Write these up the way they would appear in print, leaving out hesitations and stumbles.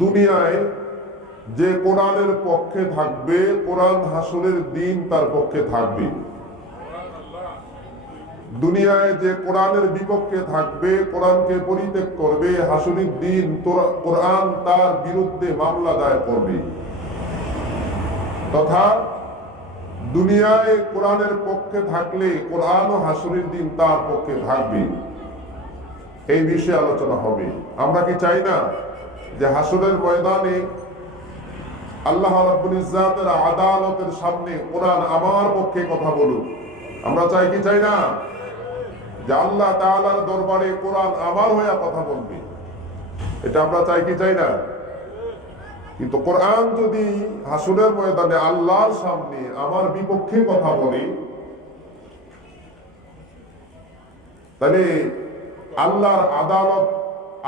দুনিয়ায় যে কোরআনের পক্ষে থাকবে, কোরআন হাসরের দিন তার পক্ষে থাকবে। দুনিয়ায় যে কোরআনের বিপক্ষে থাকবে, কোরআনকে পরিত্যাগ করবে, হাসরের দিন কোরআন তার বিরুদ্ধে মামলা দায়ের করবে। তথা দুনিয়ায় কোরআনের পক্ষে থাকলে কোরআন ও হাসরের দিন তার পক্ষে থাকবে। এই বিষয়ে আলোচনা হবে। আমরা কি চাই না যে হাসরের ময়দানে আল্লাহ রাব্বুল ইজ্জাতের আদালতের সামনে কোরআন আমার পক্ষে কথা বলুক? আমরা চাই কি চাই না যে আল্লাহ তাআলার দরবারে কোরআন আমার হয়ে কথা বলবে? এটা আমরা চাই কি চাই না? কিন্তু কোরআন যদি হাসরের ময়দানে আল্লাহর সামনে আমার বিপক্ষে কথা বলে, তাহলে আল্লাহর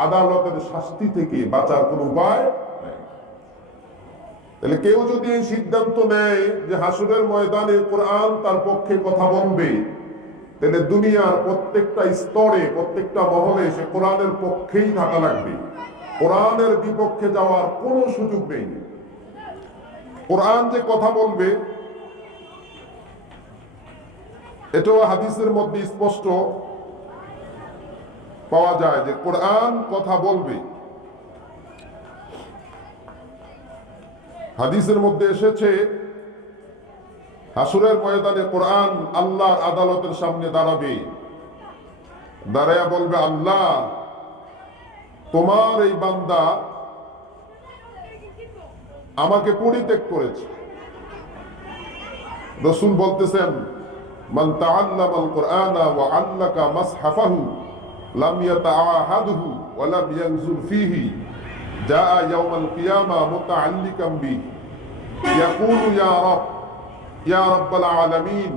আদালতের শাস্তি থেকে বাঁচার কোন উপায় নেই। তাহলে কেউ যদি এই সিদ্ধান্ত নেয় যে হাসরের ময়দানে কোরআন তার পক্ষে কথা বলবে, তাহলে দুনিয়ার প্রত্যেকটা স্তরে, প্রত্যেকটা মহলে সে কোরআনের পক্ষেই থাকা লাগবে। কোরআনের বিপক্ষে যাওয়ার কোনো সুযোগ নেই। কোরআন যে কথা বলবে, এটাও হাদিসের মধ্যে স্পষ্ট পাওয়া যায় যে কোরআন কথা বলবে। হাদিসের মধ্যে এসেছে হাসরের ময়দানে কোরআন আল্লাহর আদালতের সামনে দাঁড়াবে, দাঁড়ায়া বলবে, আল্লাহ তোমার এই বান্দা আমাকে পরিত্যাগ করেছে। রাসূল বলতেছেন, মান তাআল্লামাল কুরআনা ওয়া আল্লাকা মাসহাফাহু লাম ইয়াতাআহাদহু ওয়া লাম ইয়ানজুর ফীহি জাআ ইয়াওমাল কিয়ামা মুতাআল্লিকাম বিহি ইয়াকুলু ইয়া রাব্বাল আলামিন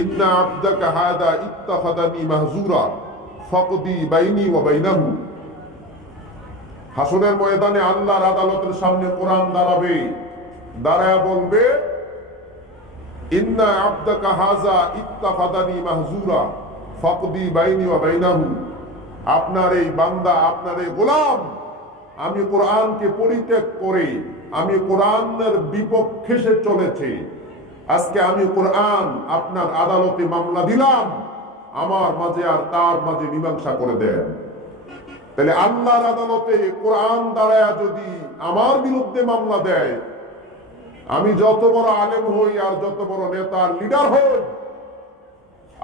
ইন্না আবদাকা হাদা ইত্তাখাযানি মাহজুরা ফাকদি বাইনি ওয়া বাইনাহু। হাসরের ময়দানে আল্লাহর আদালতের সামনে কোরআন দাঁড়াবে, দাঁড়ায়া বলবে, ইন্না আবদাকা হাযা ইত্তাখাযানি মাহজুরা ফাকদি বাইনি ওয়া বাইনাহু। আপনার এই বান্দা, আপনার এই গোলাম আমি কোরআনকে পরিত্যাগ করে আমি কোরআনের বিপক্ষে সে চলেছে। আজকে আমি কোরআন আপনার আদালতে মামলা দিলাম, আমার মাঝে আর তার মাঝে মীমাংসা করে দেন। তাহলে আল্লাহর আদালতে কোরআন দাঁড়ায়া যদি আমার বিরুদ্ধে মামলা দেয়, আমি যত বড় আলেম হই আর যত বড় নেতার লিডার হই,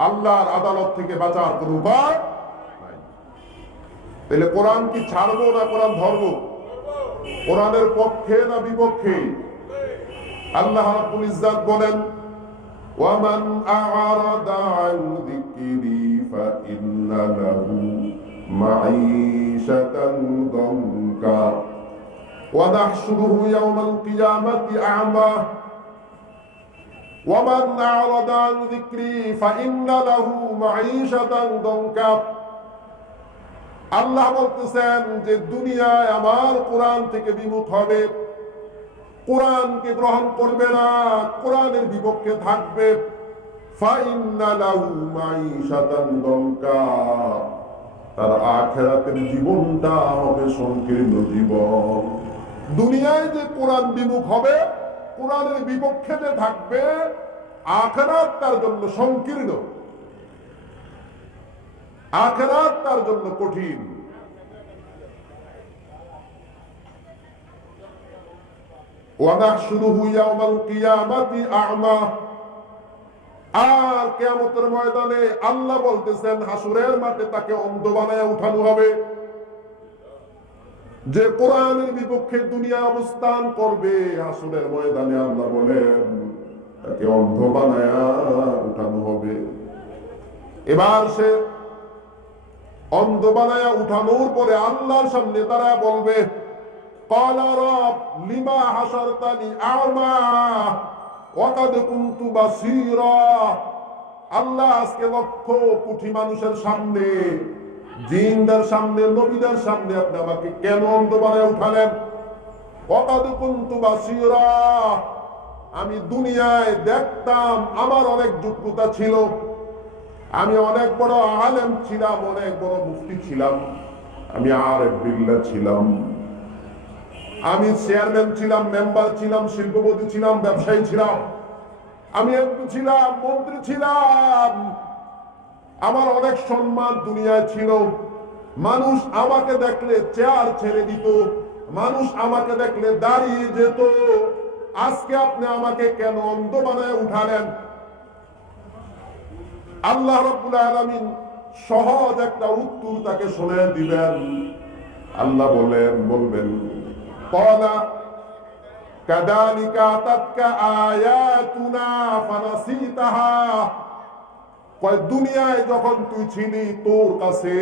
আল্লাহর আদালত থেকে বাঁচার কোন উপায় নাই। তাহলে কোরআন কি ছাড়বো না কোরআন ধরবো? কোরআনের পক্ষে না বিপক্ষে? আল্লাহ রাব্বুল ইজ্জাত বলেন, ওয়ামান আ'রাদা আন যিকরি ফাইন্না লাহু মাঈশাতান দানকা ওয়া নাহশুরুহু ইয়াওমাল কিয়ামাতি আ'মা ওয়ামান আ'রাদা আন যিকরি ফাইন্না লাহু মাঈশাতান দানকা। আল্লাহ বলতেছেন যে দুনিয়ায় আমার কোরআন থেকে বিমুখ হবে, কোরআনকে গ্রহণ করবে না, কোরআনের বিপক্ষে থাকবে, ফাইন্না লাহু মাঈশাতান দানকা, তার আখিরাতের জীবনটা হবে সংকীর্ণ জীবন। দুনিয়ায় যে কোরআন বিমুখ হবে, কোরআনের বিপক্ষে যে থাকবে, আখিরাত তার জন্য সংকীর্ণ, আখিরাত তার জন্য কঠিন। ওয়া নাহশুরুহু ইয়াওমাল কিয়ামাতি আ'মা। আর কিয়ামতের ময়দানে আল্লাহ বলতেছেন হাসরের মাঠে তাকে অন্ধ বানায়া উঠানো হবে। যে কোরআনের বিপক্ষে দুনিয়া অবস্থান করবে, হাসরের ময়দানে আল্লাহ বলেন তাকে অন্ধ বানায়া উঠানো হবে। এবার সে অন্ধ বানায়া উঠানোর পরে আল্লাহর সামনে তারা বলবে, ক্বালা রাব লিমা হাসারতানি আ'মা ওয়া কাদ কুনতু বাসীরা। আল্লাহ আজকে লক্ষ কোটি মানুষের সামনে, জিনদের সামনে, নবীদের সামনে আপনি আমাকে কেন অন্ধ বানায়া উঠালেন? ওয়া কাদ কুনতু বাসীরা, আমি দুনিয়ায় দেখতাম, আমার অনেক যোগ্যতা ছিল, আমি অনেক বড় আলেম ছিলাম, অনেক বড় মুফতি ছিলাম, আমি আরেফ বিল্লাহ ছিলাম, আমি চেয়ারম্যান ছিলাম, মেম্বার ছিলাম, শিল্পপতি ছিলাম, ব্যবসায়ী ছিলাম, আমি এমপি ছিলাম, মন্ত্রী ছিলাম, আমার অনেক সম্মান দুনিয়ায় ছিল। মানুষ আমাকে দেখলে চেয়ার ছেড়ে দিত, মানুষ আমাকে দেখলে দাঁড়িয়ে যেত। আজকে আপনি আমাকে কেন অন্ধ বানায় উঠালেন? আল্লাহ রাব্বুল আলামিন সহজ একটা উত্তর তাকে শুনিয়ে দিবেন। আল্লাহ বলবেন ক্বালা কাযালিকা আতাতকা আয়াতুনা ফানাসিতাহা। কয় দুনিয়ায় যখন তুই ছিলি তোর কাছে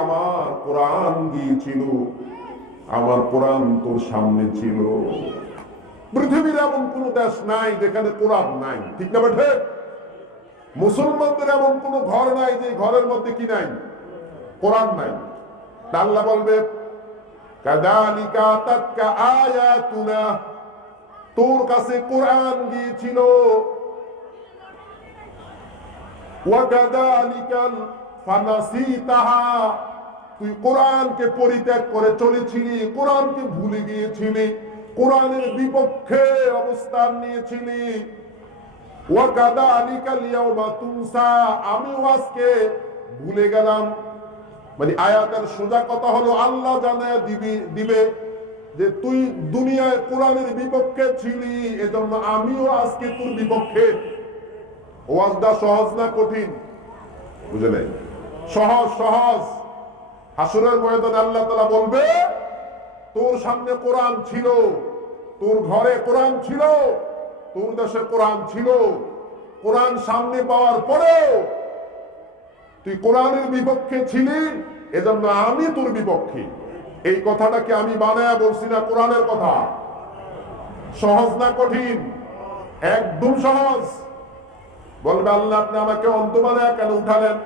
আমার কোরআন গিয়েছিল, আমার কোরআন তোর সামনে ছিল। পৃথিবীর এমন কোন দেশ নাই যেখানে কোরআন নাই, ঠিক না বেঠে? মুসলমানদের এমন কোন ঘর নাই যে ঘরের মধ্যে কি নাই? কোরআন নাই। আল্লাহ বলবে কাযালিকা আতাতকা আয়াতুনা, তোর কাছে কোরআন গিয়েছিল, ওয়া কাযালিকা ফানাসিতাহা, তুই কোরআনকে পরিত্যাগ করে চলেছিলি, কোরআনকে ভুলে গিয়েছিলি, কোরআনের বিপক্ষে অবস্থান নিয়েছিলি। ওয়া কাযালিকা আল-ইয়াওমা তুনসা, আমিও আজকে ভুলে গেলাম। মানে আয়াতের সোজা কথা হলো আল্লাহ জানায় দিবে যে তুই দুনিয়ায় কোরআনের বিপক্ষে ছিলি, এজন্য আমিও আজকে তোর বিপক্ষে। ওয়াজটা সহজ না কঠিন? বুঝে নাই? সহজ সহজ। হাসরের ময়দানে আল্লাহ তাআলা বলবে তোর সামনে কোরআন ছিল, তোর ঘরে কোরআন ছিল, তোর দেশে কোরআন ছিল, কোরআন সামনে পাওয়ার পরেও তুই কোরআনের বিপক্ষে ছিলি, এজন্য আমি তোর বিপক্ষে। এই কথাটাকে আমি বানায়া বলছি না, কোরআনের কথা। সহজ না কঠিন? একদম সহজ। বলবে আল্লাহ আপনি আমাকে অন্ধ বানায়া কেন উঠালেন?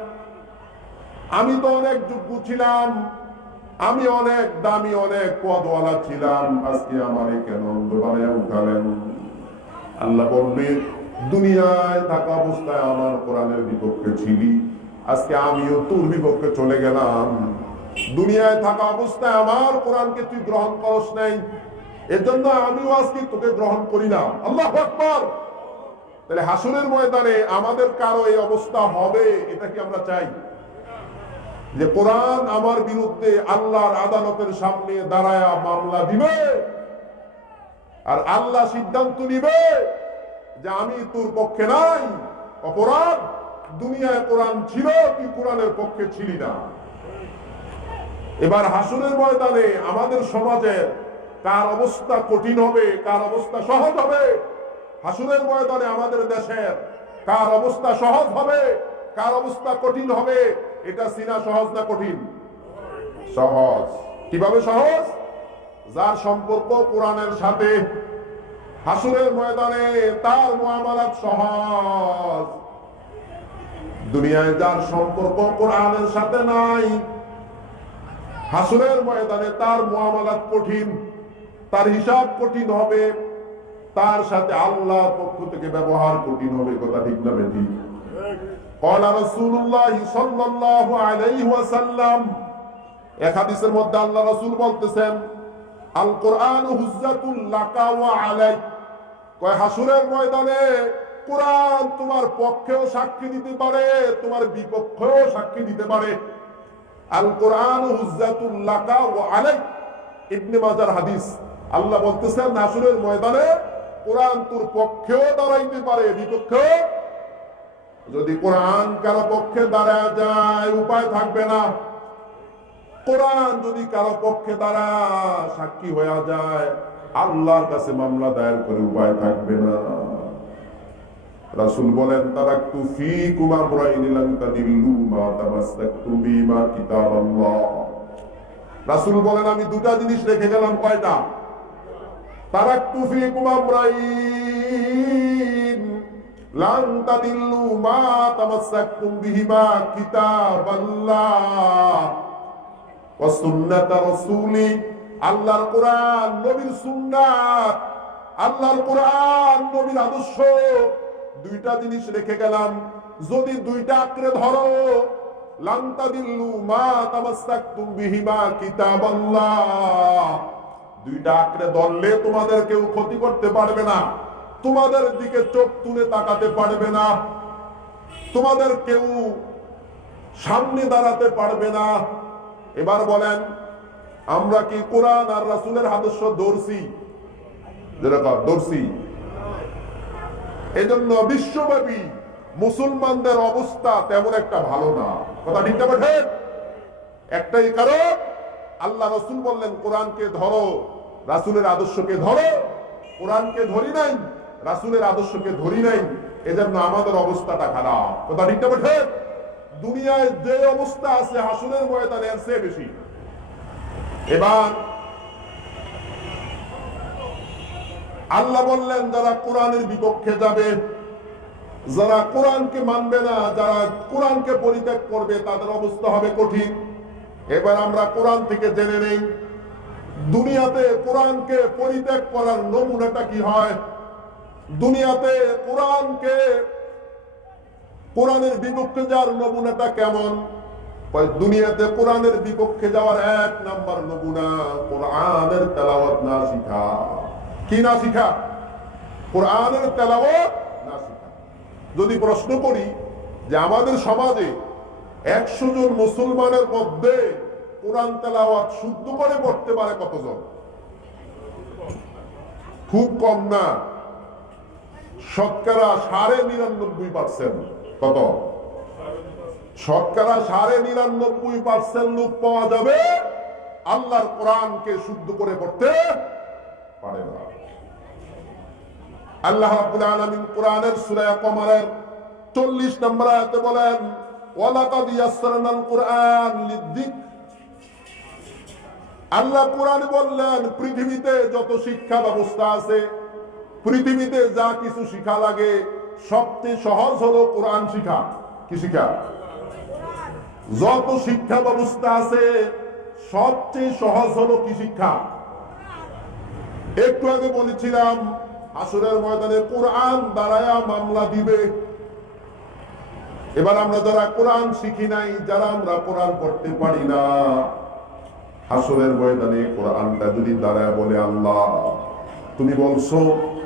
আমি তো অনেক যোগ্য ছিলাম, আমি অনেক দামি, অনেক পদওয়ালা ছিলাম, আজকে আমারে কেন অন্ধ বানায়া উঠালেন? আল্লাহ বলবে দুনিয়ায় থাকা অবস্থায় আমার কোরআনের বিপক্ষে ছিলি, আজকে আমিও তোর বিপক্ষে চলে গেলাম। দুনিয়ায় থাকা অবস্থায় আমার কোরআনকে তুই গ্রহণ করস নাই, এজন্য আমিও আজকে তোকে গ্রহণ করি না। আল্লাহু আকবার। তাহলে হাসরের ময়দানে আমাদের কারো এই অবস্থা হবে, এটা কি আমরা চাই? যে কোরআন আমার বিরুদ্ধে আল্লাহর আদালতের সামনে দাঁড়ায় মামলা দিবে, আর আল্লাহ সিদ্ধান্ত নিবে যে আমি তোর পক্ষে নাই, অপরাধ, দুনিয়ায় কোরআন ছিল, তুই কোরআনের পক্ষে ছিলি না। এবার হাসরের ময়দানে আমাদের সমাজের কার অবস্থা কঠিন হবে, কার অবস্থা সহজ হবে? হাসরের ময়দানে আমাদের দেশের কার অবস্থা সহজ হবে, কার অবস্থা কঠিন হবে, এটা চিনা সহজ না কঠিন? সহজ। কিভাবে সহজ? যার সম্পর্ক কোরআনের সাথে, হাসরের ময়দানে তার মুআমালাত সহজ। দুনিয়ায় যার সম্পর্ক কোরআনের সাথে নাই, হাসরের ময়দানে তার মুআমালাত কঠিন, তার হিসাব কঠিন হবে, তার সাথে আল্লাহর পক্ষ থেকে ব্যবহার কঠিন হবে। কথা ঠিক না বেঠিক? ক্বালা রাসূলুল্লাহ সাল্লাল্লাহু আলাইহি ওয়াসাল্লাম, এক হাদিসের মধ্যে আল্লাহ রাসূল বলতেছেন আল কোরআনু হুজ্জাতুল লাকা ওয়া আলাইক। কয় হাসরের ময়দানে কোরআন তোমার পক্ষেও সাক্ষী দিতে পারে, তোমার বিপক্ষেও সাক্ষী দিতে পারে। আল কোরআনু হুজ্জাতুল লাকা ওয়া আলাইক, ইবনে মাজার হাদিস। আল্লাহ বলতেছেন হাসরের ময়দানে কোরআন তোর পক্ষেও দাঁড়াইতে পারে, বিপক্ষেও। যদি কোরআন কারো পক্ষে দাঁড়ায় যায়, উপায় থাকবে না। কোরআন যদি কারো পক্ষে দাঁড়া সাক্ষী হয়ে যায়, আল্লাহর কাছে মামলা দায়ের করে উপায় থাকবে না। রাসূল বলেন তারাকতু ফীকুম আমরাইনি লান তাদিল্লু মা তামাসসাকতু বিমা কিতাবাল্লাহ। রাসূল বলেন আমি দুটা জিনিস রেখে গেলাম। কয়টা? তারাকতু ফীকুম আমরাইন লান তাদিল্লু মা তামাসসাকতুম বিহিমা কিতাবাল্লাহ ওয়া সুন্নাত রাসূলি। আল্লাহর কোরআন, নবীর সুন্নাত, আল্লাহর কোরআন, নবীর আদর্শ, দুইটা জিনিস রেখে গেলাম। যদি দুইটা আঁকড়ে ধরো, লান তাদিল্লু মা তামাসসাকতুম বিহিমা কিতাবাল্লাহ, দুইটা আঁকড়ে ধরলে তোমাদের কেউ ক্ষতি করতে পারবে না, তোমাদের দিকে চোখ তুলে তাকাতে পারবে না, তোমাদের কেউ সামনে দাঁড়াতে পারবে না। এবার বলেন, আমরা কি কোরআন আর রাসূলের আদর্শ ধরছি? যেরকম ধরছি। এজন্য বিশ্বব্যাপী মুসলমানদের অবস্থা তেমন একটা ভালো না। কথা ঠিক না বেঠিক? একটাই কারণ, আল্লাহ রাসূল বললেন কোরআনকে ধরো, রাসূলের আদর্শকে ধরো। কোরআনকে ধরি নাই, রাসূলের আদর্শকে ধরি নাই, এজন্য আমাদের অবস্থাটা খারাপ। কথা ঠিক না বেঠিক? দুনিয়ায় যে অবস্থা আছে হাসরের ময়দানে এর চেয়ে বেশি। এবার আল্লাহ বললেন যারা কোরআনের বিপক্ষে যাবে, যারা কোরআনকে মানবে না, যারা কোরআনকে পরিত্যাগ করবে, তাদের অবস্থা হবে কঠিন। এবার আমরা কোরআন থেকে জেনে নেই দুনিয়াতে কোরআনকে পরিত্যাগ করার নমুনাটা কি হয়। দুনিয়াতে কোরআনের বিপক্ষে যাওয়ার নমুনাটা কেমন? দুনিয়াতে কোরআনের বিপক্ষে যাওয়ার এক নাম্বার নমুনা কোরআনের তেলাওয়াত না শিখা। কি না শিখা? কোরআনের তেলাওয়াত না শিখা। যদি প্রশ্ন করি যে আমাদের সমাজে 100 জন মুসলমানের মধ্যে কোরআন তেলাওয়াত শুদ্ধ করে পড়তে পারে কতজন? খুব কম না, শতকরা 99.5%। কত? শতকরা 99.5% লোক পাওয়া যাবে আল্লাহর কোরআনকে শুদ্ধ করে পড়তে পারে না। আল্লাহ রাব্বুল আলামিন কোরআনের সূরা কমারের 40 নম্বর আয়াতে বলেন, ওয়ালাকাদ ইয়াসসারনাল কুরআন লিযিকর। আল্লাহ কোরআনে বললেন পৃথিবীতে যত শিক্ষা ব্যবস্থা আছে, পৃথিবীতে যা কিছু শিক্ষা লাগে, সবচেয়ে সহজ হলো কোরআন শিক্ষা। কি শিক্ষা? যত শিক্ষা ব্যবস্থা আছে সবচেয়ে সহজ হলো কি শিক্ষা? একটু আগে বলেছিলাম হাসরের ময়দানে কোরআন দাঁড়ায়া মামলা দিবে। এবার আমরা যারা কোরআন শিখি নাই, যারা আমরা কোরআন পড়তে পারি না, হাসরের ময়দানে কোরআনটা যদি দাঁড়ায় বলে, আল্লাহ তুমি বলছো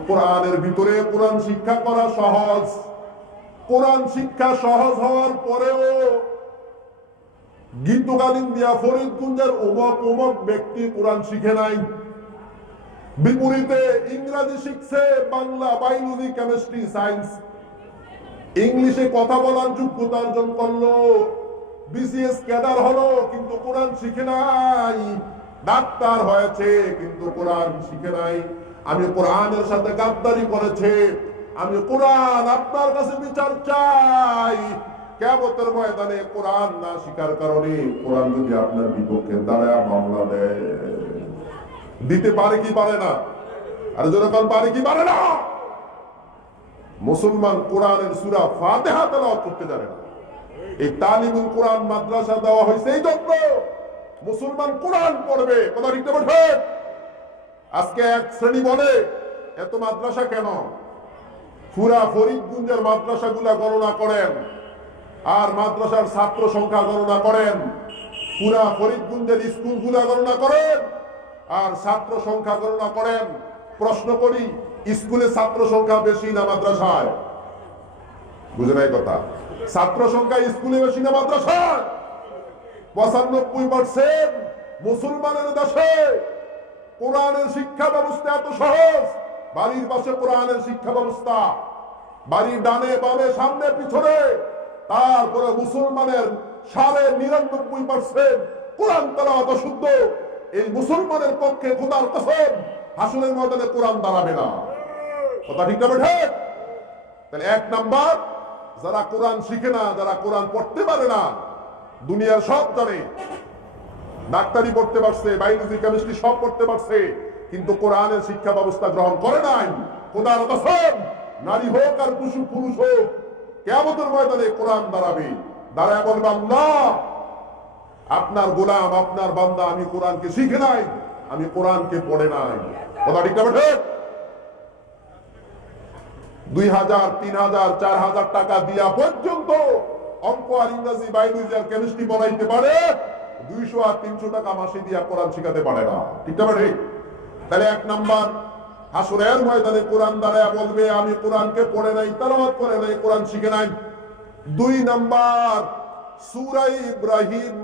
কোরআনের ভিতরে কোরআন শিক্ষা করা সহজ, কোরআন শিক্ষা সহজ হওয়ার পরেও গীতগালিন দিয়া ফরিদগঞ্জের অমুক ব্যক্তি কোরআন শিখে নাই, বিপরীতে ইংরেজি শিখছে, বাংলা, বায়োলজি, কেমিস্ট্রি, সায়েন্স, ইংলিশে কথা বলার যোগ্যতা অর্জন করলো, বিসিএস ক্যাডার হলো, কিন্তু কোরআন শিখে নাই, ডাক্তার হয়েছে কিন্তু কোরআন শিখে নাই। আমি কোরআনের সাথে গাদ্দারি করেছে, আমি কোরআন আপনার কাছে বিচার চাই। কিয়ামতের ময়দানে কোরআন না শিকার কারণে কোরআন যদি আপনার বিপক্ষে দাঁড়ায় মামলা দেয়, দিতে পারে কি পারে না? আর যখন পারে কি পারে না? মুসলমান কোরআনের সূরা ফাতিহা তেলাওয়াত করতে জানে না। এই তালিমুল কোরআন মাদ্রাসা দেওয়া হয়েছে এই জন্য মুসলমান কোরআন পড়বে। কথা ঠিক না ঠিক? আজকে এক শ্রেণী বলে এত মাদ্রাসা কেন? পুরা ফরিদগঞ্জের মাদ্রাসাগুলা গণনা করেন আর মাদ্রাসার ছাত্র সংখ্যা গণনা করেন, পুরা ফরিদগঞ্জের স্কুলগুলা গণনা করেন আর ছাত্র সংখ্যা গণনা করেন। প্রশ্ন করি, স্কুলে ছাত্র সংখ্যা বেশি না মাদ্রাসায়? বুঝে নাই কথা? ছাত্র সংখ্যা স্কুলে বেশি না মাদ্রাসায়? 95% মুসলমানের দেশে কোরআনের শিক্ষা ব্যবস্থা এত সহজ। বাড়ির পাশে কোরআনের শিক্ষা ব্যবস্থা, বাড়ির ডানে বামে সামনে পিছনে, তারপরে মুসলমানের 99.5% কোরআন তেলাওয়াত শুদ্ধ। এই মুসলমানের পক্ষে খোদার কসম হাসরের ময়দানে কোরআন দাঁড়াবে না। কথা ঠিক না ঠিক? তাহলে এক নাম্বার, যারা কোরআন শিখে না, যারা কোরআন পড়তে পারে না, দুনিয়ার সব জানে, ডাক্তারি পড়তে পারছে, বায়োলজি, কেমিস্ট্রি সব পড়তে পারছে, কিন্তু কোরআনের শিক্ষা ব্যবস্থা গ্রহণ করে নাই। খোদার কসম, নারী হোক আর পুরুষ হোক, কিয়ামতের ময়দানে কোরআন দাঁড়াবে, দাঁড়ায় বলবে, আল্লাহ আপনার গোলাম, আপনার বান্দা আমি কোরআনকে শিখে নাই, আমি কোরআনকে পড়ে নাই। কথা ঠিক না ঠিক? 2000, 3000, 4000 টাকা দিয়া পর্যন্ত অঙ্ক আর ইংরেজি, বায়োলজি আর কেমিস্ট্রি পড়াইতে পারে, 200 আর 300 টাকা মাসে দিয়া কোরআন শিখাতে পারে না। ঠিক না ঠিক? তাহলে এক নাম্বার, হাসরের ময়দানে কোরআন দ্বারা বলবে আমি কোরআনকে পড়ে নাই, তেলাওয়াত করে নাই, কোরআন শিখে নাই। 2 নাম্বার, সূরা ইব্রাহিম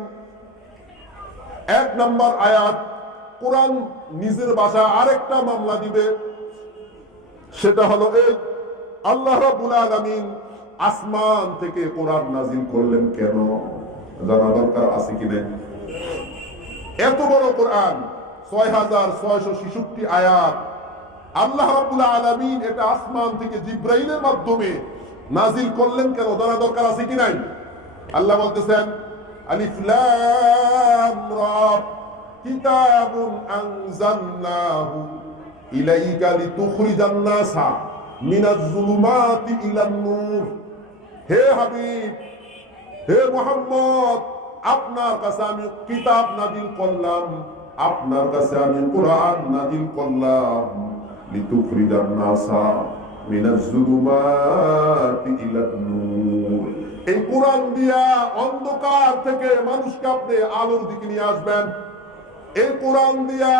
1 নাম্বার আয়াত, কোরআন নিজের ভাষা আরেকটা মামলা দিবে, সেটা হলো এই আল্লাহ রাব্বুল আলামিন আসমান থেকে কোরআন নাজিল করলেন কেন, জানা দরকার আছে কি না? এত বড় কোরআন 6666 আয়াত, আল্লাহ রাব্বুল আলামিন এটা আসমান থেকে জিবরাইলের মাধ্যমে নাজিল করলেন কেন, জানা দরকার আছে কি নাই? আল্লাহ বলতেছেন আলিফ লাম রা কিতাবুন আনজালনাহু ইলাইকা লিতুখরিজান নাসা মিনাজ যুলুমাতি ইলান নূর। হে হাবিব, হে মুহাম্মদ, আপনার কাছে আমি কিতাব নাজিল করলাম, আপনার কাছে আমি কোরআন নাজিল করলাম, লিতুখরিজান নাসা মিনাজ যুলুমাতি ইলান নূর। এই কোরআন দিয়া অন্ধকার থেকে মানুষকে আপনি আলোর দিকে নিয়ে আসবেন। এই কোরআন দিয়া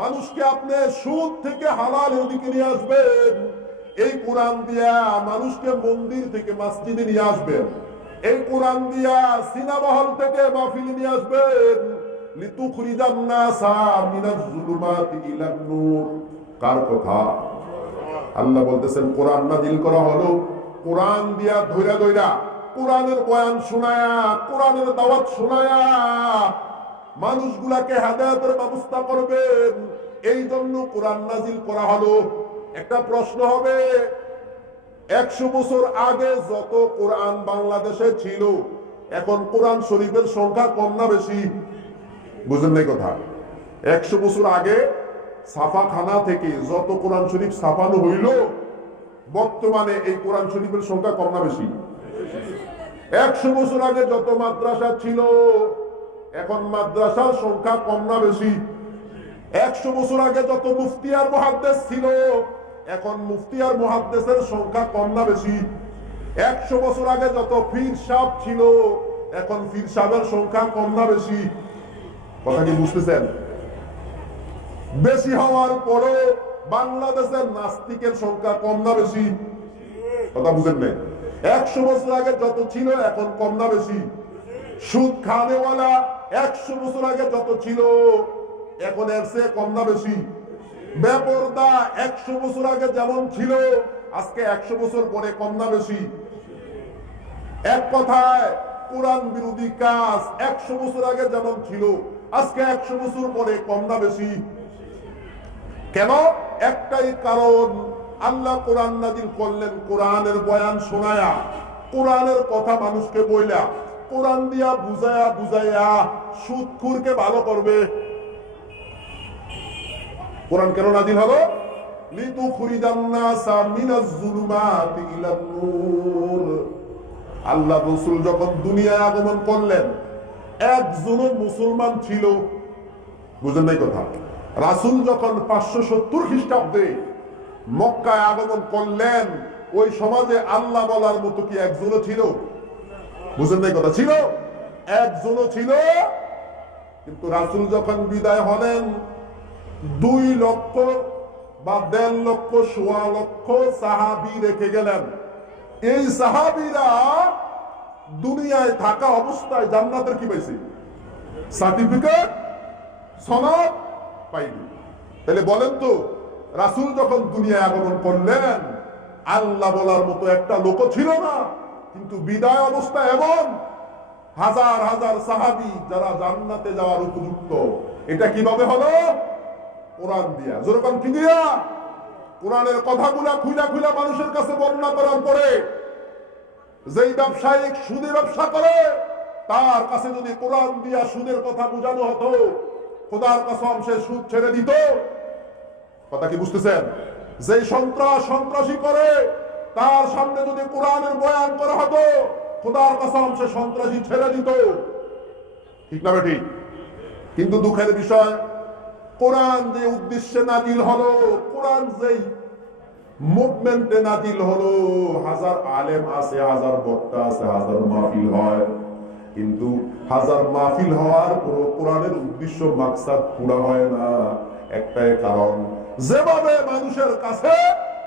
মানুষকে আপনি সুদ থেকে হালালের দিকে নিয়ে আসবেন। এই কোরআন দিয়া মানুষকে মন্দির থেকে মসজিদে নিয়ে আসবেন। এই কোরআন দিয়া সিনেমা হল থেকে মাহফিলে নিয়ে আসবেন। লিতুখরিজান নাসা মিনাজ যুলুমাতি ইলান নূর। কার কথা? আল্লাহ বলতেছেন কোরআন নাজিল করা হলো কোরআন দিয়া ধইরা ধইরা কোরআনের বয়ান শোনায়া, কোরআনের দাওয়াত শোনায়া মানুষগুলাকে হেদায়েতের ব্যবস্থা করবেন, এই জন্য কোরআন নাজিল করা হলো। একটা প্রশ্ন হবে, 100 বছর আগে যত কোরআন বাংলাদেশে ছিল, এখন কোরআন শরীফের সংখ্যা কম না বেশি? বুঝেন নাই কথা? 100 বছর আগে ছাপাখানা থেকে যত কোরআন শরীফ ছাপানো হইল, বর্তমানে এই কোরআন শরীফের সংখ্যা কম না বেশি? 100 বছর আগে যত মাদ্রাসা ছিল, এখন মাদ্রাসার সংখ্যা কম না বেশি? 100 বছর আগে যত মুফতি আর মুহাদ্দিস ছিল, এখন মুফতি আর মুহাদ্দিসের সংখ্যা কম না বেশি? 100 বছর আগে যত পীর সাহেব ছিল, এখন পীর সাহেবের সংখ্যা কম না বেশি? কথা কি বুঝতেছেন? বেশি হওয়ার পরে বাংলাদেশের নাস্তিকের সংখ্যা কম না বেশি? কথা বুঝেন নাই? 100 বছর আগে যত ছিল, এখন কম না বেশি? সুদ খানেওয়ালা 100 বছর আগে যত ছিল, এখন এর চেয়ে কম না বেশি? বেপরদা 100 বছর আগে যেমন ছিল, আজকে 100 বছর পরে কম না বেশি? এক কথায় কোরআন বিরোধী কাজ 100 বছর আগে যেমন ছিল, আজকে 100 বছর পরে কম না বেশি? কেন? একটাই কারণ, আল্লাহ কোরআন নাজিল করলেন কোরআনের বয়ান শোনায়া, কোরআনের কথা মানুষকে বইলা, কোরআন দিয়া বুঝায়া বুঝাইয়া সুদখুরকে ভালো করবে। কোরআন কেন নাজিল হলো? লিতুখরিজান নাসা মিনাজ যুলুমাতি ইলান নূর। আল্লাহ রাসূল যখন দুনিয়ায় আগমন করলেন, একজনও মুসলমান ছিল? বুঝেন নাই কথা? রাসূল যখন 570 খ্রিস্টাব্দে মক্কায় আগমন করলেন, ওই সমাজে আল্লাহ বলার মতো কি একজনও ছিল? বুঝেন নাই কথা? ছিল? একজনও ছিল। কিন্তু রাসূল যখন বিদায় হলেন, 2 লক্ষ বা 1.5 লক্ষ, 1.25 লক্ষ সাহাবী রেখে গেলেন। এই সাহাবীরা দুনিয়ায় থাকা অবস্থায় জান্নাতের কি পাইছে? সার্টিফিকেট, সনদ পাইনি। তাহলে বলেন তো, রাসূল যখন দুনিয়ায় আগমন করলেন, আল্লাহ বলার মতো একটা লোক ছিল না, কিন্তু বিদায় অবস্থা এমন হাজার হাজার সাহাবী যারা জান্নাতে যাওয়ার উপযুক্ত। এটা কিভাবে হলো? কোরআন দিয়া। যেরকম কি দিয়া? কোরআনের কথাগুলা খুইলা খুইলা মানুষের কাছে বর্ণনা করার পরে, যেই ব্যবসায়িক সুদে ব্যবসা করে, তার কাছে যদি কোরআন দিয়া সুদের কথা বোঝানো হতো, খোদার কসম সে সুদ ছেড়ে দিত। কথা কি বুঝতেছেন? যেই সন্ত্রাসী করে, তার সামনে যদি কোরআনের বয়ান করা হতো, খোদার কসম সে সন্ত্রাসী ছেড়ে দিত। ঠিক না বেঠিক? কিন্তু দুঃখের বিষয়, কোরআন যে উদ্দেশ্যে নাজিল হলো, কোরআন যেই মুভমেন্টে নাজিল হলো, হাজার আলেম আছে, হাজার বক্তা আছে, হাজার মাহফিল হয়, কিন্তু হাজার মাহফিল হওয়ার পর কোরআনের উদ্দেশ্য মাকসাদ পুরা হয় না। একটাই কারণ, যেভাবে মানুষের কাছে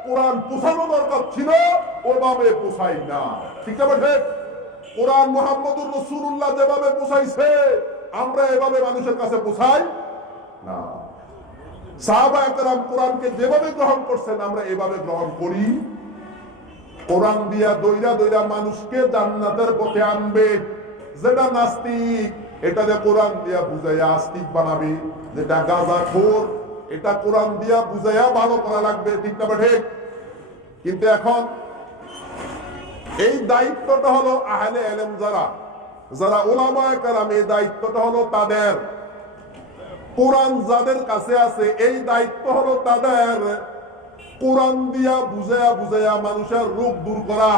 কোরআন পৌঁছানো দরকার ছিল ওভাবে পৌঁছাই না। ঠিক না বটে? কোরআন মুহাম্মদুর রাসূলুল্লাহ যেভাবে পৌঁছাইছে আমরা এভাবে মানুষের কাছে পৌঁছাই না। সাহাবায়ে কেরাম কোরআনকে যেভাবে গ্রহণ করছেন আমরা এভাবে গ্রহণ করি। কোরআন দিয়া দইরা দইরা মানুষকে জান্নাতের পথে আনবে। যেটা নাস্তিক এটা যে কোরআন দিয়া বুঝাইয়া আস্তিক বানাবে, যেটা গাঁজাখোর এটা কোরআন দিয়া বুঝাইয়া ভালো করা লাগবে। ঠিক না ঠিক? কিন্তু এখন এই দায়িত্বটা হলো আহলে ইলম, যারা উলামায়ে কেরাম, এই দায়িত্বটা হলো তাদের। কোরআন যাদের কাছে আছে এই দায়িত্ব হলো তাদের কোরআন দিয়া বুঝাইয়া বুঝাইয়া মানুষের রূপ দূর করা।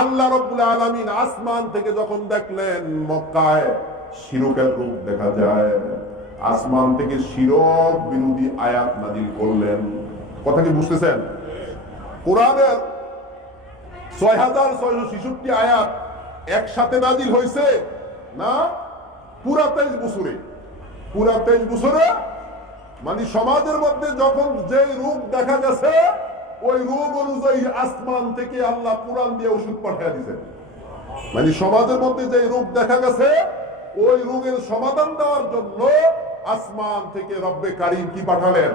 আল্লাহ রাব্বুল আলামিন আসমান থেকে যখন দেখলেন মক্কায় শিরকের রূপ দেখা যায়, আসমান থেকে শিরক বিরোধী আয়াত নাযিল করলেন। কথা কি বুঝতেছেন? কোরআনের ৬৬৬৬ আয়াত একসাথে নাযিল হয়েছে না? পুরা ২৩ বছরে, পুরা ২৩ বছরে মানে সমাজের মধ্যে যখন যে রূপ দেখা গেছে ওই রূপ অনুযায়ী আসমান থেকে আল্লাহ কোরআন দিয়ে ওষুধ পাঠিয়ে দিয়েছেন। মানে সমাজের মধ্যে যে রূপ দেখা গেছে ওই রোগের সমাধান দেওয়ার জন্য আসমান থেকে রব্বে কারীম কি পাঠালেন?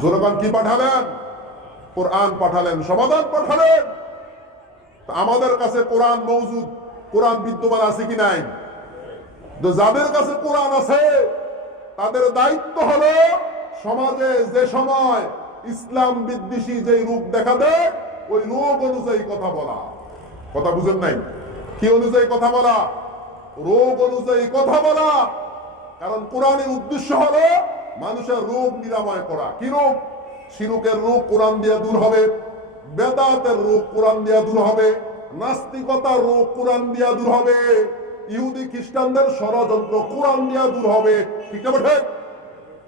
জোরগান কি পাঠালেন? কোরআন পাঠালেন, সমাধান পাঠালেন। আমাদের কাছে কোরআন মওজুদ, কোরআন বিদ্যমান আছে কি নাই? তো যাদের কাছে কোরআন আছে তাদের দায়িত্ব হলো সমাজে যে সময় ইসলাম বিদ্বেষী যে রূপ দেখা দেয় ওই রূপ অনুযায়ী কথা বলা। কথা বুঝেন নাই? কি অনুযায়ী কথা বলা? রোগ অনুযায়ী কথা বলা। কারণ কোরআনের উদ্দেশ্য হলো মানুষের রোগ নিরাময় করা। কি রোগ? শিরকের রোগ কোরআন দিয়ে দূর হবে, বেদাতের রোগ কোরআন দিয়ে দূর হবে, নাস্তিকতার রোগ কোরআন দিয়ে দূর হবে, ইহুদি খ্রিস্টানদের ষড়যন্ত্র কোরআন দিয়ে দূর হবে। ঠিক না ঠিক?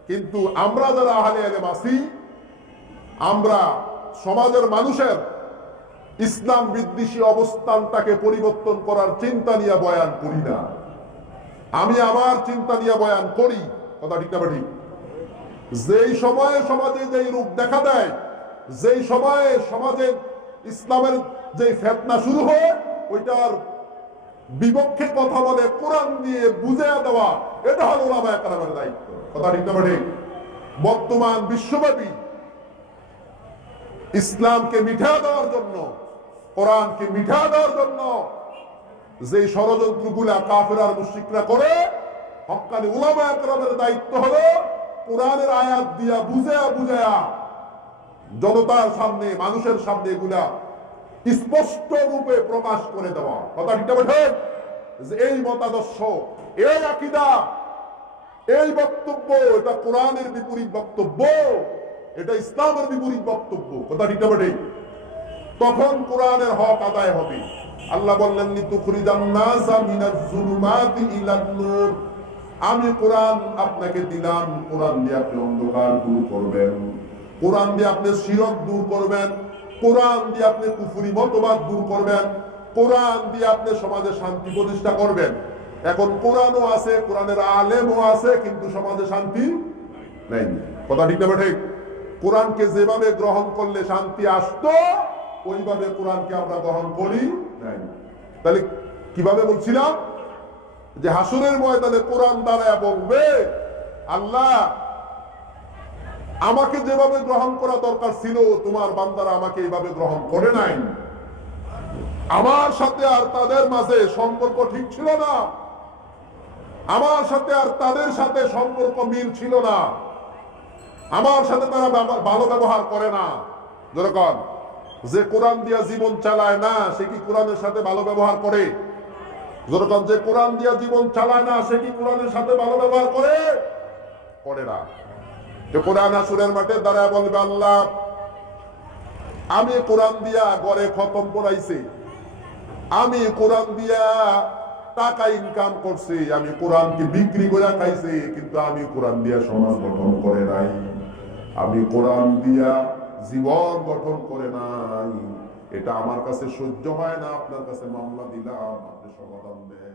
কিন্তু আমরা যারা আহলে ইলম আছি আমরা সমাজের মানুষের ইসলাম বিদ্বেষী অবস্থানটাকে পরিবর্তন করার চিন্তা নিয়ে বয়ান করি না। আমি আমার চিন্তা নিয়ে বয়ান করি। কথা ঠিক না ঠিক? যেই সময়ে সমাজে যেই রূপ দেখা দেয়, যেই সময়ে সমাজে ইসলামের যে ফিতনা শুরু হয় ওইটার বিপক্ষে কথা বলে কোরআন দিয়ে বুঝিয়ে দেওয়া, এটা হলো উলামায়ে কেরামের দায়িত্ব। কথা ঠিক না ঠিক? বর্তমান বিশ্বব্যাপী ইসলামকে মিঠা দেওয়ার জন্য, কোরআনকে মিঠা দেওয়ার জন্য যে ষড়যন্ত্রগুলা কাফের আর মুশরিকরা করে, হক্কানি উলামায়ে কেরামের দায়িত্ব হলো কোরআনের আয়াত দিয়া বুঝায়া বুঝায়া জনতার সামনে, মানুষের সামনে এগুলা স্পষ্ট রূপে প্রকাশ করে দেওয়া। কথা ঠিক না ঠিক? যে এই মতাদর্শ, এই আকীদা, এই বক্তব্য এটা কোরআনের বিপরীত বক্তব্য, এটা ইসলামের বিপরীত বক্তব্য। কথা ঠিক না ঠিক? তখন কোরআনের হক আদায় হবে। আল্লাহ বললেন লিতুখরিজান নাসা মিনাজ যুলুমাতি ইলান নূর। আমি কোরআন আপনাকে দিলাম, কোরআন দিয়ে আপনি অন্ধকার দূর করবেন, কোরআন দিয়ে আপনি শিরক দূর করবেন, কোরআন দিয়ে আপনি কুফরি মতবাদ দূর করবেন, কোরআন দিয়ে আপনি সমাজে শান্তি প্রতিষ্ঠা করবেন। এখন কোরআনও আছে, কোরআনের আলেমও আছে, কিন্তু সমাজে শান্তি নেই। কথা ঠিক না ঠিক? কোরআনকে যেভাবে গ্রহণ করলে শান্তি আসতো ওইভাবে কোরআনকে আমরা গ্রহণ করি নাই। তাহলে কিভাবে বলছিলাম যে হাসরের ময়দানে কোরআন দাঁড়ায় বলবে আল্লাহ আমাকে যেভাবে গ্রহণ করা দরকার ছিল তোমার বান্দারা আমাকে এইভাবে গ্রহণ করে নাই, আমার সাথে আর তাদের মাঝে সম্পর্ক ঠিক ছিল না, আমার সাথে আর তাদের সাথে সম্পর্ক মিল ছিল না, আমার সাথে তারা ভালো ব্যবহার করে না। যেরকম যে কোরআন দিয়া জীবন চালায় না সে কি কোরআনের সাথে ভালো ব্যবহার করে? যেরকম যে কোরআন দিয়া জীবন চালায় না সে কি কোরআনের সাথে ভালো ব্যবহার করে? করে না। যে কোরআন হাসরের মাঠে দাঁড়ায় বলবে আল্লাহ আমি কোরআন দিয়া ঘরে খতম পড়াইছি, আমি কোরআন দিয়া টাকা ইনকাম করছি, আমি কোরআনকে বিক্রি করে খাইছি, কিন্তু আমি কোরআন দিয়া সমাজ গঠন করে নাই, আমি কোরআন দিয়া জীবন গঠন করে নাই। এটা আমার কাছে সহ্য হয় না, আপনার কাছে মামলা দিলাম, আপনি সমাধান দেন।